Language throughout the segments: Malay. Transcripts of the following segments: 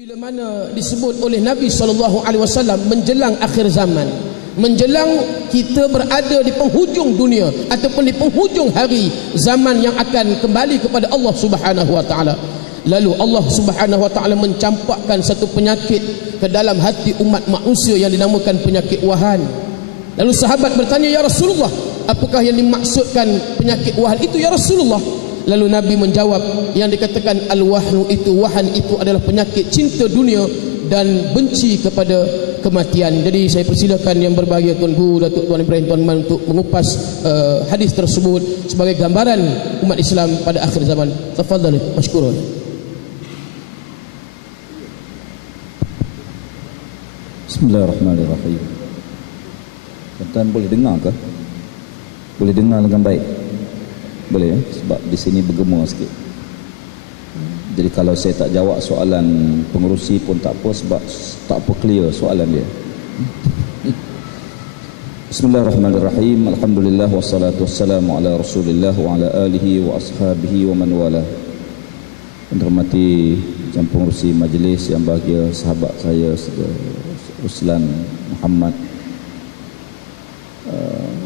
Bila mana disebut oleh Nabi SAW menjelang akhir zaman, menjelang kita berada di penghujung dunia ataupun di penghujung hari zaman yang akan kembali kepada Allah Subhanahu wa taala. Lalu Allah Subhanahu wa taala mencampakkan satu penyakit ke dalam hati umat manusia yang dinamakan penyakit wahan. Lalu sahabat bertanya, "Ya Rasulullah, apakah yang dimaksudkan penyakit wahan itu ya Rasulullah?" Lalu Nabi menjawab, yang dikatakan al-wahnu itu, wahan itu adalah penyakit cinta dunia dan benci kepada kematian. Jadi saya persilakan yang berbahagia Tuan Guru, Datuk Tuan Ibrahim, Tuan Man untuk mengupas hadis tersebut sebagai gambaran umat Islam pada akhir zaman. Tafadhal, masykurun. Bismillahirrahmanirrahim. Tuan boleh dengar ke? Boleh dengar dengan baik? Boleh ya? Sebab di sini bergema sikit. Jadi kalau saya tak jawab soalan pengerusi pun tak apa, sebab tak apa clear soalan dia. Bismillahirrahmanirrahim. Alhamdulillah wassalatu wassalamu ala Rasulillah wa ala alihi wa ashabihi wa man wala. Yang hormati Yang Pengerusi Majlis yang bahagia, sahabat saya Ruslan Muhammad,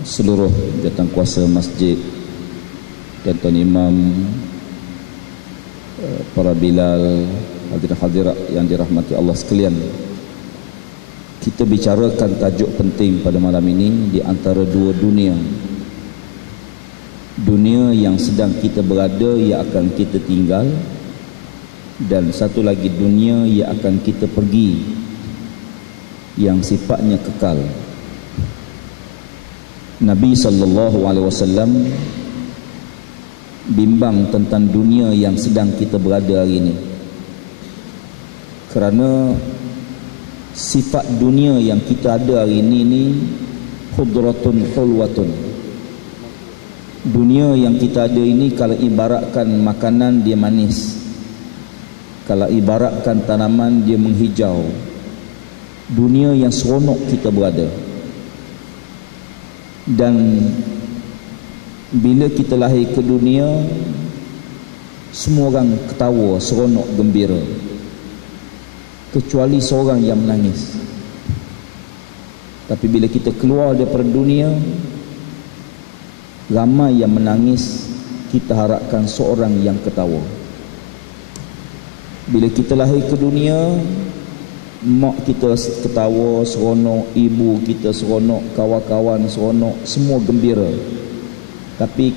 seluruh jawatankuasa masjid dan Tuan Imam, para Bilal, hadirat-hadirat yang dirahmati Allah sekalian. Kita bicarakan tajuk penting pada malam ini di antara dua dunia. Dunia yang sedang kita berada, yang akan kita tinggal, dan satu lagi dunia yang akan kita pergi, yang sifatnya kekal. Nabi SAW bimbang tentang dunia yang sedang kita berada hari ini, kerana sifat dunia yang kita ada hari ini khudratun hulwatun. Dunia yang kita ada ini kalau ibaratkan makanan, dia manis. Kalau ibaratkan tanaman, dia menghijau. Dunia yang seronok kita berada. Dan bila kita lahir ke dunia, semua orang ketawa, seronok, gembira, kecuali seorang yang menangis. Tapi bila kita keluar daripada dunia, ramai yang menangis, kita harapkan seorang yang ketawa. Bila kita lahir ke dunia, mak kita ketawa, seronok, ibu kita seronok, kawan-kawan seronok, semua gembira. Tapi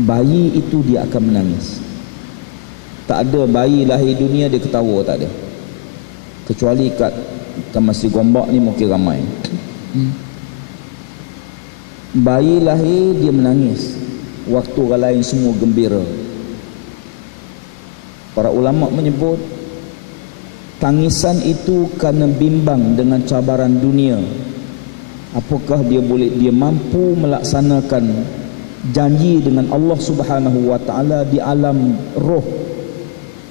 bayi itu dia akan menangis. Tak ada bayi lahir dunia dia ketawa, tak ada. Kecuali kat Masjid Gombak ni mungkin ramai. Bayi lahir dia menangis, waktu orang lain semua gembira. Para ulama menyebut tangisan itu kerana bimbang dengan cabaran dunia. Apakah dia mampu melaksanakan janji dengan Allah Subhanahu wa taala di alam roh.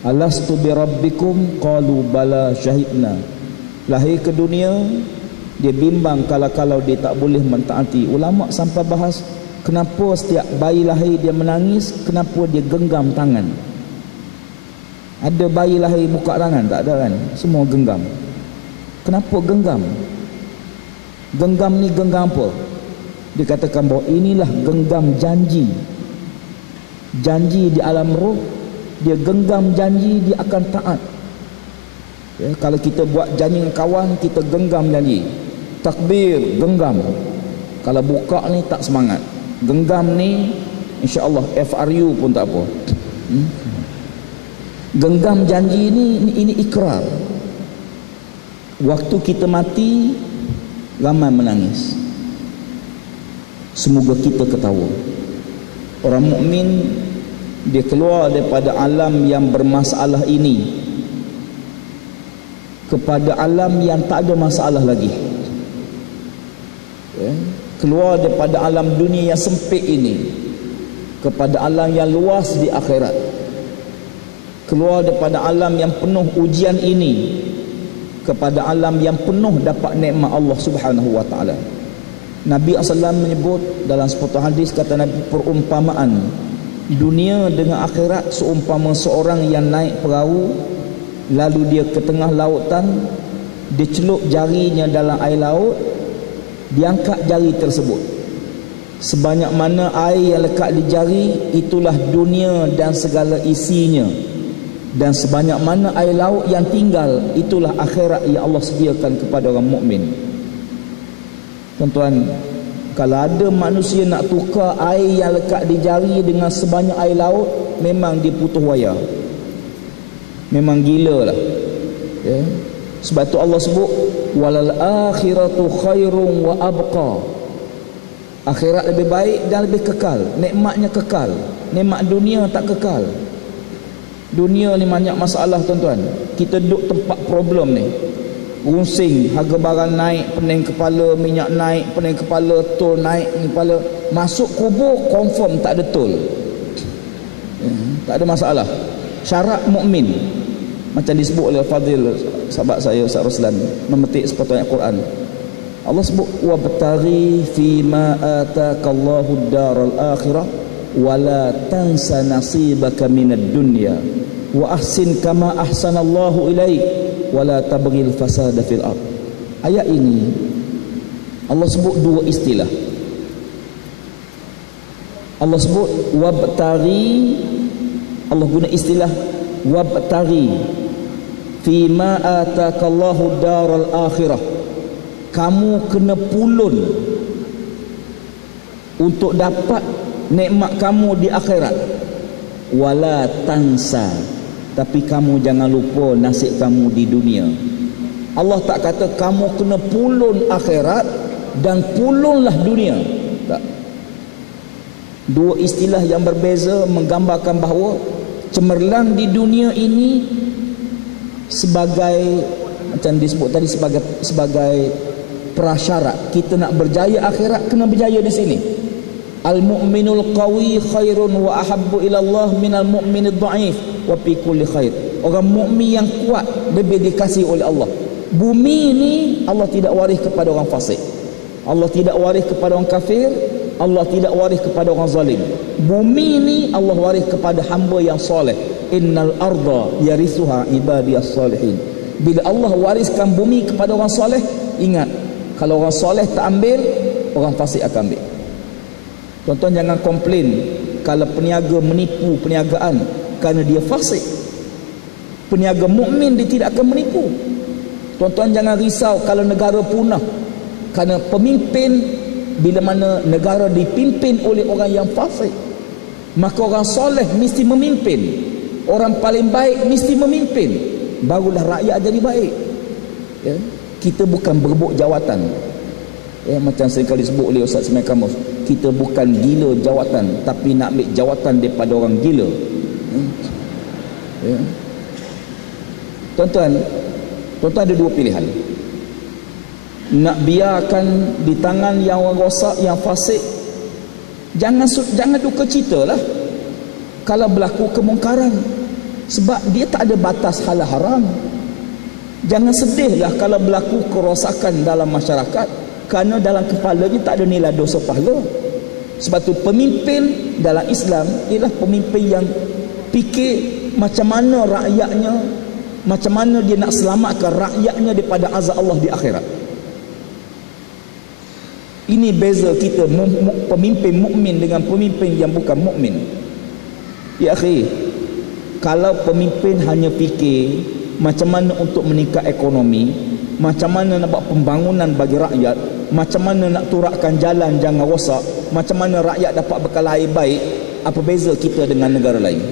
Alastu bi rabbikum qalu bala syahidna. Lahir ke dunia dia bimbang kalau dia tak boleh mentaati. Ulama sampai bahas kenapa setiap bayi lahir dia menangis, kenapa dia genggam tangan. Ada bayi lahir buka tangan? Tak ada kan? Semua genggam. Kenapa genggam? Genggam ni genggam apa? Dikatakan bahawa inilah genggam janji. Janji di alam roh, dia genggam janji, dia akan taat. Ya, kalau kita buat janji dengan kawan, kita genggam janji. Takbir, genggam. Kalau buka ni tak semangat. Genggam ni insya-Allah FRU pun tak apa. Genggam janji ini ikrar. Waktu kita mati, ramai menangis. Semoga kita ketawa. Orang mukmin dia keluar daripada alam yang bermasalah ini kepada alam yang tak ada masalah lagi. Keluar daripada alam dunia yang sempit ini kepada alam yang luas di akhirat. Keluar daripada alam yang penuh ujian ini kepada alam yang penuh dapat nikmat Allah Subhanahu wa taala. Nabi SAW menyebut dalam sepotong hadis, kata Nabi, perumpamaan dunia dengan akhirat seumpama seorang yang naik perahu lalu dia ke tengah lautan, dia celup jarinya dalam air laut, dia angkat jari tersebut. Sebanyak mana air yang lekat di jari, itulah dunia dan segala isinya. Dan sebanyak mana air laut yang tinggal, itulah akhirat yang Allah sediakan kepada orang mukmin. Tuan-tuan, kalau ada manusia nak tukar air yang lekat di jari dengan sebanyak air laut, memang dia putus waya, memang gila lah, ya? Sebab tu Allah sebut walal akhiratu khairun wa abqa. Akhirat lebih baik dan lebih kekal. Nikmatnya kekal. Nikmat dunia tak kekal. Dunia ni banyak masalah, tuan-tuan. Kita duduk tempat problem ni. Rusing, harga barang naik, pening kepala, minyak naik, pening kepala, tol naik, kepala. Masuk kubur confirm tak ada tol. Tak ada masalah. Syarat mukmin, macam disebut oleh Fadil sahabat saya Ustaz Ruslan memetik sepatutnya Quran. Allah sebut wabtaghi fi ma ataakallahu ad-daral akhirah wala tansa nasibaka minad dunya wa ahsin kama ahsanallahu ilaik wala tabghil fasada fil ard. Ayat ini Allah sebut dua istilah. Allah sebut wabtaghi, Allah guna istilah wabtaghi fima atakallahu daral akhirah. Kamu kena pulun untuk dapat nikmat kamu di akhirat. Wala tansa, tapi kamu jangan lupa nasib kamu di dunia. Allah tak kata kamu kena pulun akhirat dan pulunlah dunia. Tak. Dua istilah yang berbeza menggambarkan bahawa cemerlang di dunia ini sebagai, macam disebut tadi, sebagai prasyarat kita nak berjaya akhirat, kena berjaya di sini. Al-mu'minul qawi khairun wa ahabbu ila Allah minal mu'minid dha'if wa fi kulli khair. Orang mukmin yang kuat lebih dikasihi oleh Allah. Bumi ni Allah tidak waris kepada orang fasik, Allah tidak waris kepada orang kafir, Allah tidak waris kepada orang zalim. Bumi ni Allah waris kepada hamba yang soleh. Innal arda yarisuha ibadiyas salihin. Bila Allah wariskan bumi kepada orang soleh, ingat, kalau orang soleh tak ambil, orang fasik akan ambil. Tuan-tuan jangan komplain kalau peniaga menipu perniagaan kerana dia fasik. Peniaga mukmin dia tidak akan menipu. Tuan-tuan jangan risau kalau negara punah kerana pemimpin. Bila mana negara dipimpin oleh orang yang fasik, maka orang soleh mesti memimpin. Orang paling baik mesti memimpin, barulah rakyat jadi baik, ya? Kita bukan berebut jawatan, ya? Macam seringkali disebut oleh Ustaz Ismail Kamus, kita bukan gila jawatan, tapi nak ambil jawatan daripada orang gila, ya? Tuan-tuan ada dua pilihan. Nak biarkan di tangan yang orang rosak, yang fasik, jangan duka cita lah kalau berlaku kemungkaran, sebab dia tak ada batas halal haram. Jangan sedihlah kalau berlaku kerosakan dalam masyarakat, kerana dalam kepalanya tak ada nilai dosa pahala. Sebab tu pemimpin dalam Islam ialah pemimpin yang fikir macam mana rakyatnya, macam mana dia nak selamatkan rakyatnya daripada azab Allah di akhirat. Ini beza kita pemimpin mukmin dengan pemimpin yang bukan mukmin. Ya akhi, kalau pemimpin hanya fikir macam mana untuk meningkat ekonomi, macam mana nak buat pembangunan bagi rakyat, macam mana nak turakkan jalan jangan rosak, macam mana rakyat dapat bekal air baik, apa beza kita dengan negara lain?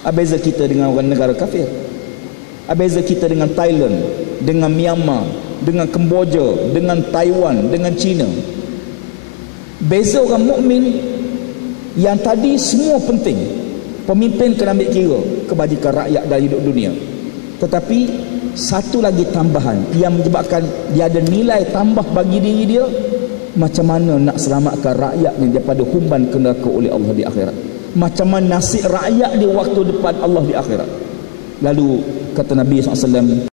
Apa beza kita dengan orang negara kafir? Apa beza kita dengan Thailand, dengan Myanmar, dengan Kemboja, dengan Taiwan, dengan China? Beza orang mukmin yang tadi semua penting. Pemimpin kena ambil kira kebajikan rakyat dalam hidup dunia. Tetapi satu lagi tambahan yang menyebabkan dia ada nilai tambah bagi diri dia, macam mana nak selamatkan rakyat yang daripada humban ke neraka oleh Allah di akhirat. Macam mana nasib rakyat di waktu depan Allah di akhirat. Lalu kata Nabi SAW,